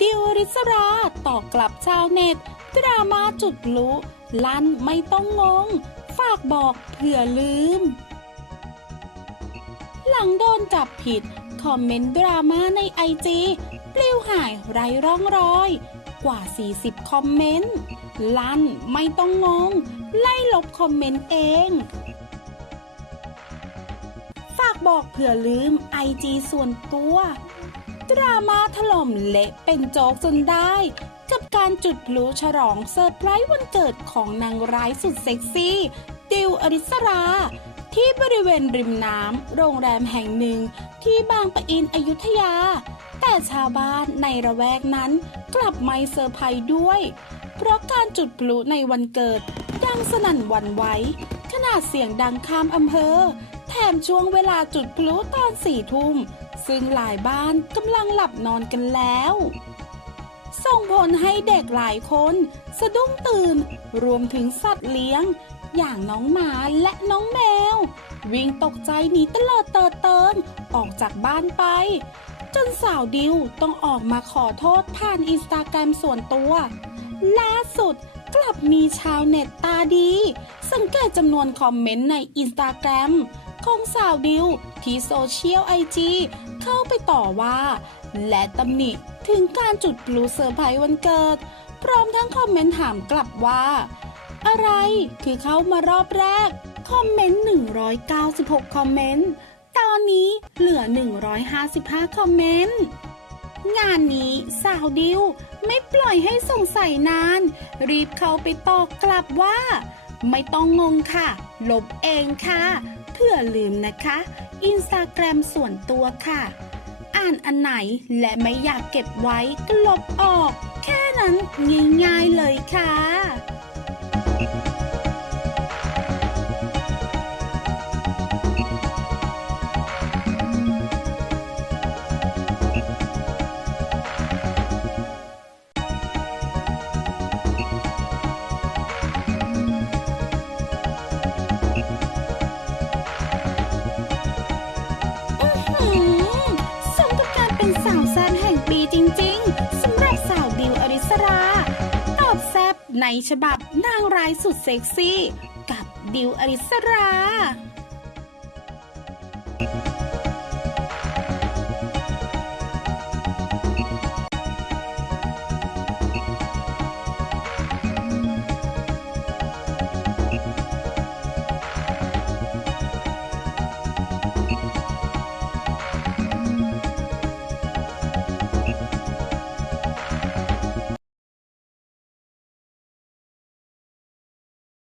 ดิวริศราตอบกลับชาวเน็ต ดราม่าจุดพลุลั่นไม่ต้องงง ฝากบอกเผื่อลืม หลังโดนจับผิด คอมเมนต์ดราม่าในไอจีปลิวหายไร้ร่องรอย กว่า 40 คอมเมนต์ ลั่นไม่ต้องงง ไล่ลบคอมเมนต์เอง ฝากบอกเผื่อลืมไอจีส่วนตัว ดราม่าถล่มเละเป็นโจ๊กจนได้ กับการจุดพลุฉลองเซอร์ไพรส์วันเกิดของนางร้ายสุดเซ็กซี่ ดิวอริสรา ที่บริเวณริมน้ำโรงแรมแห่งหนึ่ง ที่บางปะอินอยุธยา แต่ชาวบ้านในระแวกนั้นกลับไม่เซอร์ไพรส์ด้วย เพราะการจุดพลุในวันเกิด ดังสนั่นวันไหวขนาดเสียงดังข้ามอำเภอ แถมช่วงเวลาจุดพลุตอนสี่ทุ่ม ซึ่งหลายบ้านกำลังหลับนอนกันแล้ว ส่งผลให้เด็กหลายคนสะดุ้งตื่น รวมถึงสัตว์เลี้ยง อย่างน้องหมาและน้องแมว วิ่งตกใจหนีตลิดเติดเตินออกจากบ้านไป จนสาวดิวต้องออกมาขอโทษผ่านอินสตาแกรมส่วนตัวล่าสุดกลับมีชาวเน็ตตาดี สังเกตจำนวนคอมเมนต์ในอินสตาแกรมของสาวดิวที่โซเชียลไอจี เข้าไปต่อว่า และตำหนิถึงการจุดพลุเซอร์ไพรส์วันเกิด พร้อมทั้งคอมเมนต์ถามกลับว่า อะไรคือเข้ามารอบแรก คอมเมนต์ 196 คอมเมนต์ ตอนนี้เหลือ 155 คอมเมนต์งานนี้สาวดิวไม่ปล่อยให้สงสัยนาน รีบเข้าไปตอบกลับว่า ไม่ต้องงงค่ะ ลบเองค่ะ พื่อลืมนะคะอินสตาแกรมส่วนตัวค่ะ อ่านอันไหนและไม่อยากเก็บไว้ก็ลบออก แค่นั้นง่ายๆเลยค่ะ ในฉบับนางร้ายสุดเซ็กซี่ กับดิวอริสรา